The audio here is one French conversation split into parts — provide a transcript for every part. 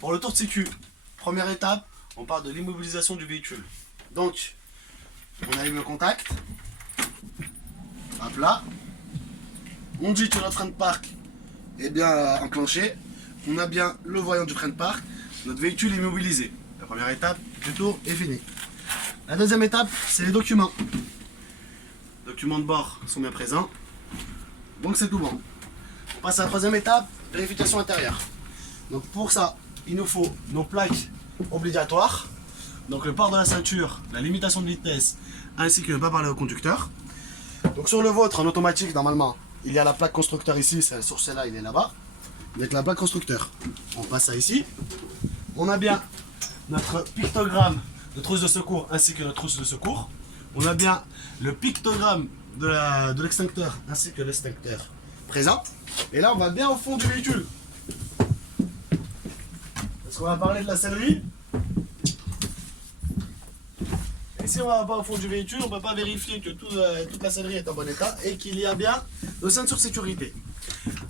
Pour le tour de sécu, première étape, on parle de l'immobilisation du véhicule. Donc, on allume le contact. Hop là. On dit que notre frein de parc est bien enclenché. On a bien le voyant du frein de parc. Notre véhicule est immobilisé. La première étape du tour est finie. La deuxième étape, c'est les documents. Les documents de bord sont bien présents. Donc c'est tout bon. On passe à la troisième étape, vérification intérieure. Donc pour ça, il nous faut nos plaques obligatoires. Donc le port de la ceinture, la limitation de vitesse, ainsi que ne pas parler au conducteur. Donc sur le vôtre, en automatique, normalement, il y a la plaque constructeur ici, sur celle-là, il est là-bas. Avec la plaque constructeur. On passe ça ici. On a bien notre pictogramme de trousse de secours ainsi que notre trousse de secours. On a bien le pictogramme de l'extincteur ainsi que l'extincteur présent. Et là, on va bien au fond du véhicule. Est-ce qu'on va parler de la sellerie? Et si on va pas au fond du véhicule, on ne peut pas vérifier que toute la sellerie est en bon état et qu'il y a bien nos ceintures de sécurité.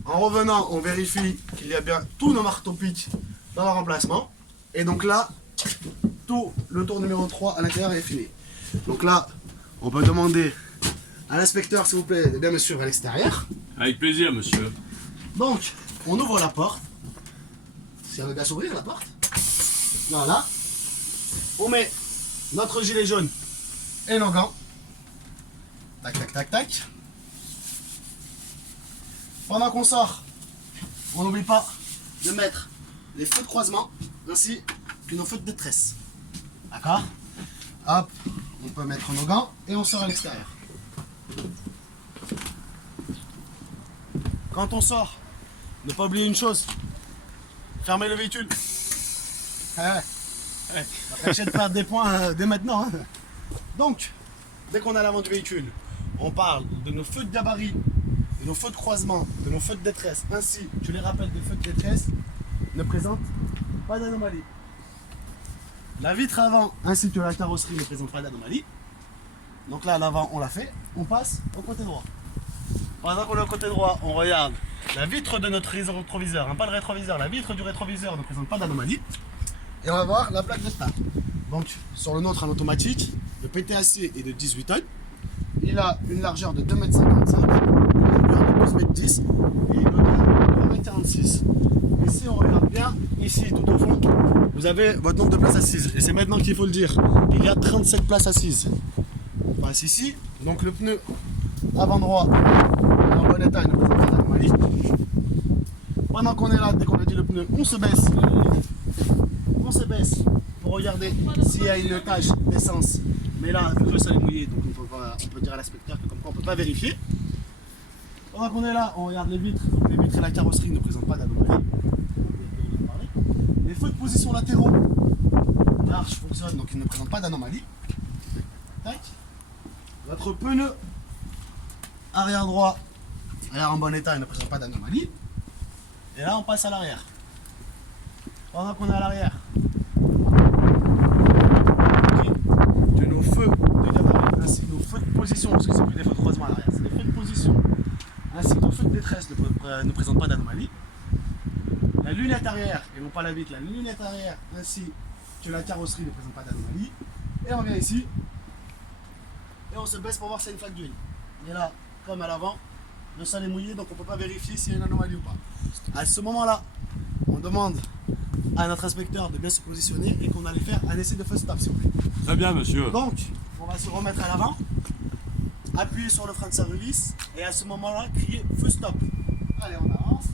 En revenant, on vérifie qu'il y a bien tous nos marteaux-pics dans leur emplacement. Et donc là, tout le tour numéro 3 à l'intérieur est fini. Donc là, on peut demander à l'inspecteur, s'il vous plaît, de bien me suivre à l'extérieur. Avec plaisir, monsieur. Donc, on ouvre la porte. Si elle veut bien s'ouvrir, la porte. Voilà. On met notre gilet jaune et nos gants. Tac, tac, tac, tac. Pendant qu'on sort, on n'oublie pas de mettre les feux de croisement ainsi que nos feux de détresse. D'accord? Hop, on peut mettre nos gants et on sort à l'extérieur. Quand on sort, ne pas oublier une chose, fermez le véhicule. Ouais. Empêchez de perdre des points dès maintenant. Hein. Donc, dès qu'on est à l'avant du véhicule, on parle de nos feux de gabarit, de nos feux de croisement, de nos feux de détresse, ainsi, je les rappelle, des feux de détresse ne présentent pas d'anomalie. La vitre avant ainsi que la carrosserie ne présentent pas d'anomalie. Donc là, à l'avant, on l'a fait. On passe au côté droit. Pendant qu'on est au côté droit, on regarde la vitre de notre rétroviseur, hein, pas le rétroviseur, la vitre du rétroviseur ne présente pas d'anomalie. Et on va voir la plaque de start. Donc, sur le nôtre en automatique, le PTAC est de 18 tonnes. Il a une largeur de 2,55 m, une longueur de 12,10 m et une hauteur de 1,46 m. Et si on regarde bien, ici tout au fond, vous avez votre nombre de places assises. Et c'est maintenant qu'il faut le dire. Il y a 37 places assises. On passe ici. Donc le pneu avant droit est en bon état, il ne présente pas d'anomalie. Pendant qu'on est là, dès qu'on a dit le pneu, on se baisse. On se baisse pour regarder s'il y a une tache d'essence. Mais là, vu que le sol est mouillé, donc on peut dire à l'inspecteur que comme quoi on ne peut pas vérifier. Pendant qu'on est là, on regarde les vitres. Donc les vitres et la carrosserie ne présentent pas d'anomalie. Les feux de position latéraux, l'arche fonctionne, donc ils ne présentent pas d'anomalie. Tac. Votre pneu arrière droit, arrière en bon état, il ne présente pas d'anomalie. Et là, on passe à l'arrière. Pendant qu'on est à l'arrière, que nos feux de gabarit ainsi que nos feux de position, parce que c'est plus des feux de croisement à l'arrière, c'est des feux de position, ainsi que nos feux de détresse ne présentent pas d'anomalie. La lunette arrière, et non pas la vitre, la lunette arrière ainsi que la carrosserie ne présentent pas d'anomalie. Et on vient ici, et on se baisse pour voir si c'est une flaque d'huile. Et là, comme à l'avant, le sol est mouillé, donc on ne peut pas vérifier s'il y a une anomalie ou pas. À ce moment-là, on demande à notre inspecteur de bien se positionner et qu'on allait faire un essai de feu stop, s'il vous plaît. Très bien, monsieur. Donc, on va se remettre à l'avant, appuyer sur le frein de service et à ce moment-là, crier feu stop. Allez, on avance.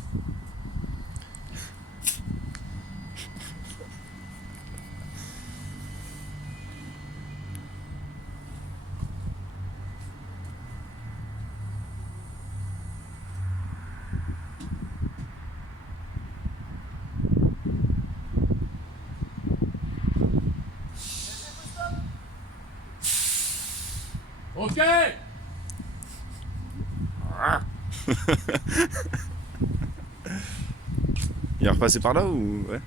Ok. Il est repassé par là ou... Ouais.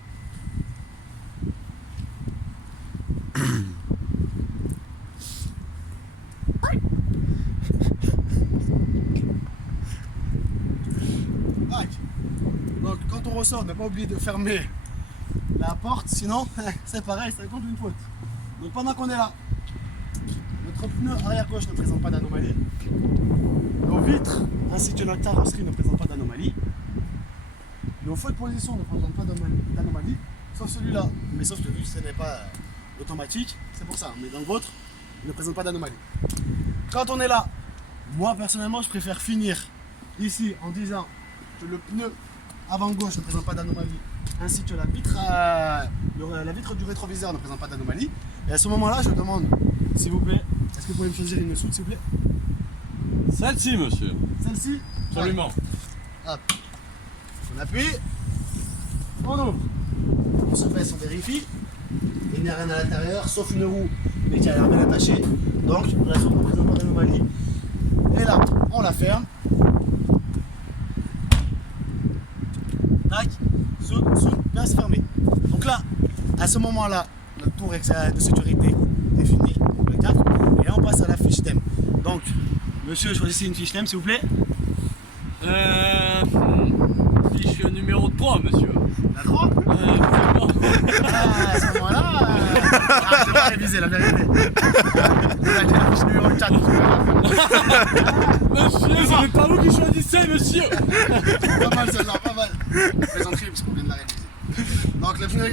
Donc quand on ressort, ne pas oublier de fermer la porte, sinon c'est pareil, ça compte une faute. Donc pendant qu'on est là, notre pneu arrière gauche ne présente pas d'anomalie. Nos vitres ainsi que notre carrosserie ne présentent pas d'anomalie. Nos feux de position ne présentent pas d'anomalie, sauf celui-là. Mais sauf que vu que ce n'est pas automatique, c'est pour ça. Mais dans le vôtre, il ne présente pas d'anomalie. Quand on est là, moi personnellement, je préfère finir ici en disant que le pneu avant gauche ne présente pas d'anomalie, ainsi que la vitre du rétroviseur ne présente pas d'anomalie. Et à ce moment-là, je demande, s'il vous plaît, est-ce que vous pouvez me choisir une soute, s'il vous plaît? Celle-ci, monsieur. Celle-ci? Absolument. Ouais. Hop. On appuie. On ouvre. On se baisse, on vérifie. Il n'y a rien à l'intérieur, sauf une roue, mais qui a l'air bien attachée. Donc, la soute ne présente pas d'anomalie. Et là, on la ferme. Tac. Soute, bien se fermer. Donc là, à ce moment-là, notre tour de sécurité est fini, le 4, et là on passe à la fiche thème. Donc, monsieur, choisissez une fiche thème s'il vous plaît. Fiche numéro 3, monsieur. La 3 à ce moment-là, j'ai pas révisé la vérité. Là, j'ai la fiche numéro 4. Monsieur, c'est même pas vous qui choisissez, monsieur. Pas mal celle-là, pas mal. Plaisanterie parce qu'on vient de la réviser. Donc le pneu,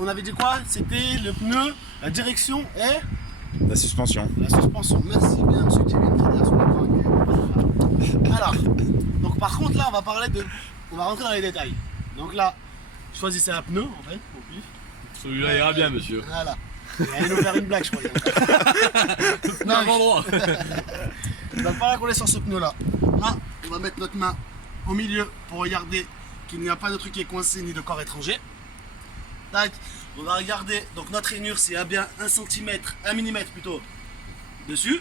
on avait dit quoi? C'était le pneu, la direction et La suspension. la suspension. Merci bien monsieur Kevin qui est derrière son écran. Alors, donc par contre là on va rentrer dans les détails. Donc là, choisissez un pneu en fait, au pif. Celui-là ira bien, monsieur. Voilà. Il allait nous faire une blague je crois. Non, endroit. Donc par là qu'on est sur ce pneu là. Là, on va mettre notre main au milieu pour regarder qu'il n'y a pas de truc qui est coincé ni de corps étranger. Tac, on va regarder, donc notre rainure s'il y a bien 1 cm, 1 mm plutôt, dessus.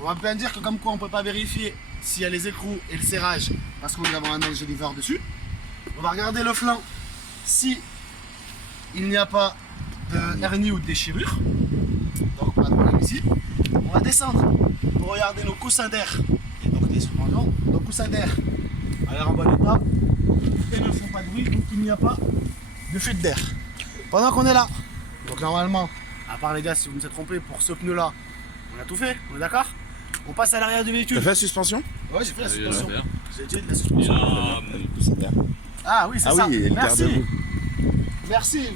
On va bien dire que comme quoi on ne peut pas vérifier s'il y a les écrous et le serrage parce qu'on doit avoir un algéliver dessus. On va regarder le flanc si il n'y a pas de hernie ou de déchirure. Donc pas de problème ici. On va descendre pour regarder nos coussins d'air et donc des suspensions. Nos coussins d'air à l'air en bon état et ne font pas de bruit, donc il n'y a pas de fuite d'air. Pendant qu'on est là, donc normalement, à part les gars si vous me êtes trompé pour ce pneu là, on a tout fait, on est d'accord? On passe à l'arrière du véhicule. T'as fait la suspension? Ouais, j'ai fait la Il a suspension. fait. J'ai dit de la Il suspension. a... Ah oui, c'est Ah ça. oui, et le Merci. garde-boue.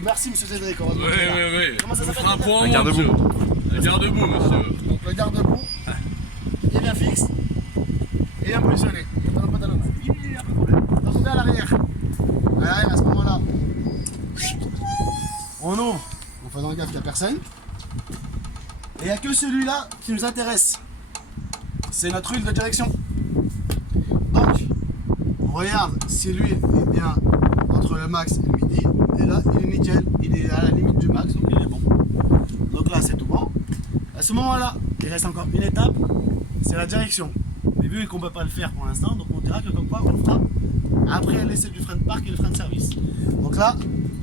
Merci monsieur Cédric. On va Oui, montrer là. oui, oui. Comment ça On s'appelle, fera un le point Un en garde-boue. monsieur. Un garde-boue, monsieur. Donc le garde-boue est bien fixe et bien positionné. Pantalon, pantalon. Il n'y a pas de problème. Donc on est à l'arrière. À l'arrière à ce moment-là, on ouvre en faisant gaffe qu'il n'y a personne. Et il n'y a que celui-là qui nous intéresse. C'est notre huile de direction. Donc, on regarde si l'huile est bien entre le max et le midi. Et là, il est nickel. Il est à la limite du max, donc il est bon. Donc là, c'est tout bon. À ce moment-là, il reste encore une étape, c'est la direction. Mais vu qu'on ne peut pas le faire pour l'instant, donc on dira que comme quoi on le fera après l'essai du frein de parc et le frein de service. Donc là,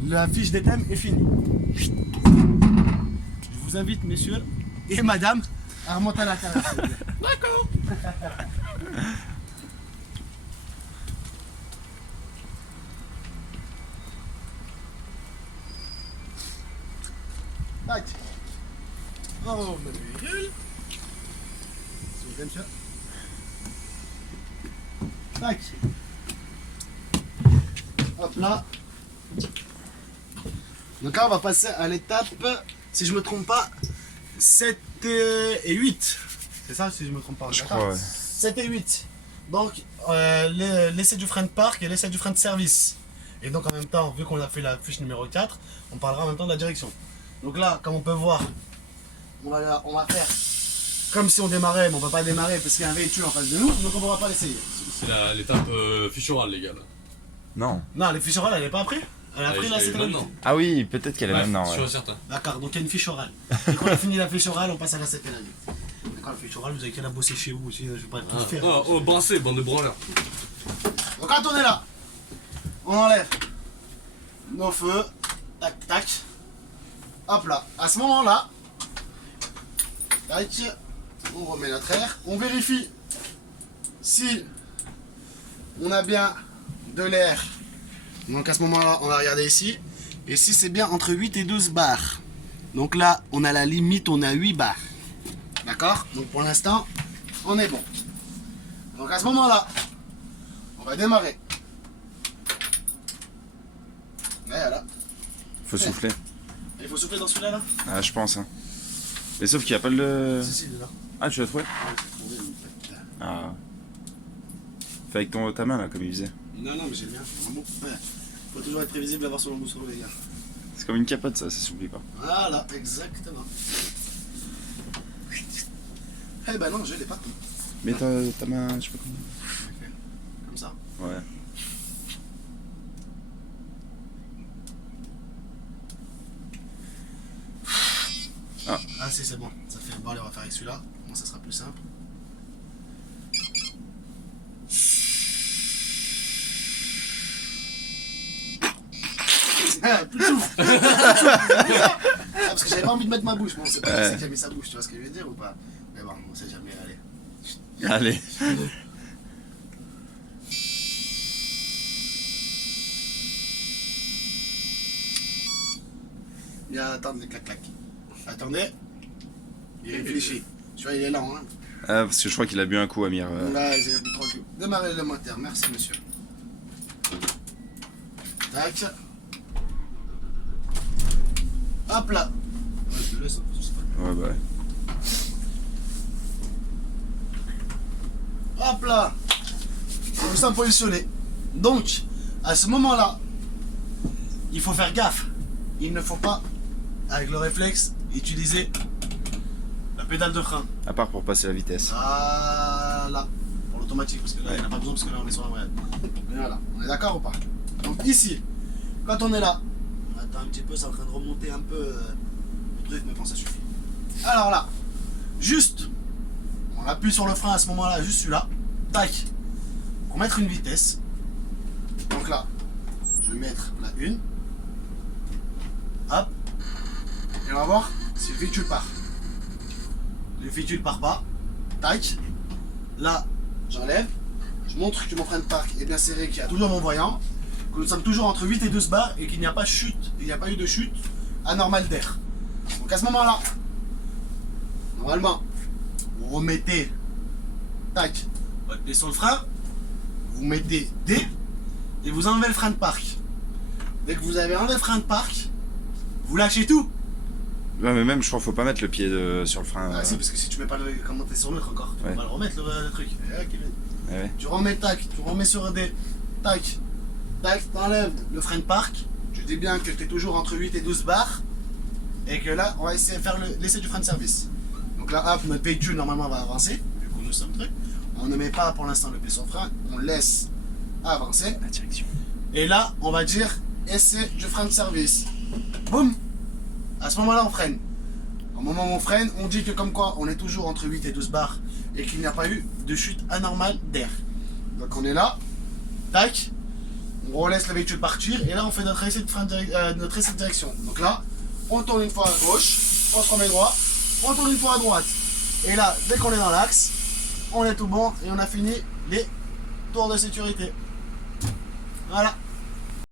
la fiche des thèmes est finie. Je vous invite, messieurs et madame, à remonter à l'intérieur. D'accord. Tac. On rouvre notre véhicule. S'il vous plaît, monsieur. Tac. Hop là. Donc là, on va passer à l'étape, si je me trompe pas, 7 et 8. C'est ça, si je me trompe pas. Je d'accord crois, ouais. 7 et 8. Donc, l'essai du frein de parc et l'essai du frein de service. Et donc, en même temps, vu qu'on a fait la fiche numéro 4, on parlera en même temps de la direction. Donc là, comme on peut voir, on va faire comme si on démarrait, mais on ne va pas démarrer parce qu'il y a un véhicule en face de nous, donc on ne pourra pas l'essayer. C'est l'étape fiche orale, les gars. Là. Non. Non, les fiches orales, elle n'est pas appris. Elle a pris là, Elle est c'était maintenant. Ah oui, peut-être qu'elle est maintenant. Sûr Ouais. et certain. D'accord, donc il y a une fiche orale. Et quand on a fini la fiche orale, on passe à la 7 et la 8. D'accord, la fiche orale, vous avez qu'à la bosser chez vous aussi, je ne vais pas tout faire. Oh, brassé, bande de branleurs. Donc quand on est là, on enlève nos feux, tac tac, hop là. À ce moment-là, tac, on remet notre air, on vérifie si on a bien de l'air. Donc à ce moment-là, on va regarder ici. Et si c'est bien entre 8 et 12 bars. Donc là, on a la limite, on a 8 bars. D'accord? Donc pour l'instant, on est bon. Donc à ce moment-là, on va démarrer. Et voilà. Faut souffler. Il faut souffler dans celui-là là? Ah, je pense. Hein. Mais sauf qu'il n'y a pas le. Si, si, il est là. Ah, tu l'as trouvé? Ouais, j'ai trouvé, donc, Ah. Fais avec ta main là, comme il faisait. Non, non, mais j'ai bien. Vraiment. Ouais. Faut toujours être prévisible, avoir son bousseau, les gars. C'est comme une capote, ça s'oublie pas. Voilà, exactement. Eh ben non, je l'ai pas. Mais ta main, je sais pas comment. Comme ça. Ouais. Ah si, c'est bon. Ça fait. Bon, allez, on va faire avec celui-là. Bon, ça sera plus simple. Plus de souffle. Ah, parce que j'avais pas envie de mettre ma bouche. Bon, c'est pas Ouais. c'est qui a mis sa bouche, tu vois ce que je veux dire ou pas? Mais bon, on sait jamais, allez. Allez. Il y a attendre les clac-clac. Attendez. Il réfléchit. Tu vois, il est lent, hein. Ah, parce que je crois qu'il a bu un coup, Amir. Là, j'ai plus tranquille. Démarrez le moteur, merci monsieur. Tac. Hop là. Ouais, je te laisse, hein, c'est pas Ouais, bah ouais. grave. Hop là. Nous sommes positionnés. Donc, à ce moment-là, il faut faire gaffe. Il ne faut pas, avec le réflexe, utiliser la pédale de frein. À part pour passer la vitesse. Voilà. Pour l'automatique, parce que là, il n'y en a pas besoin, parce que là, on est sur la moyenne. Voilà. On est d'accord ou pas? Donc ici, quand on est là, attends un petit peu, c'est en train de remonter un peu le truc, mais bon, ça suffit. Alors là, juste, on appuie sur le frein à ce moment-là, juste celui-là. Tac. Pour mettre une vitesse. Donc là, je vais mettre la 1. Hop. Et on va voir si le véhicule part. Le véhicule part pas. Tac. Là, j'enlève. Je montre que mon frein de parc est bien serré, qu'il y a toujours mon voyant. Que nous sommes toujours entre 8 et 12 bars et qu'il n'y a pas chute, il n'y a pas eu de chute anormale d'air. Donc à ce moment-là, normalement, vous remettez, tac, votre pied sur le frein, vous mettez D et vous enlevez le frein de parc. Dès que vous avez enlevé le frein de parc, vous lâchez tout. Ouais, mais même, je crois qu'il faut pas mettre le pied sur le frein. Ah si, parce que si tu mets pas le. Comment t'es sur l'autre encore, tu Ouais. peux pas le remettre le truc. Ouais. Tu remets tac, tu remets sur D, tac, tac, t'enlèves le frein de parc. Tu dis bien que t'es toujours entre 8 et 12 bars. Et que là, on va essayer de faire l'essai du frein de service. Donc là, hop, notre véhicule normalement va avancer, vu que nous sommes trucs. On ne met pas pour l'instant le pied sur le frein, on laisse avancer. La direction. Et là, on va dire essai du frein de service. Boum. À ce moment-là, on freine. Au moment où on freine, on dit que comme quoi, on est toujours entre 8 et 12 bars et qu'il n'y a pas eu de chute anormale d'air. Donc on est là, tac, on relaisse le véhicule partir et là on fait notre essai de direction. Donc là, on tourne une fois à gauche, on se remet droit, on tourne une fois à droite. Et là, dès qu'on est dans l'axe, on est tout bon et on a fini les tours de sécurité. Voilà.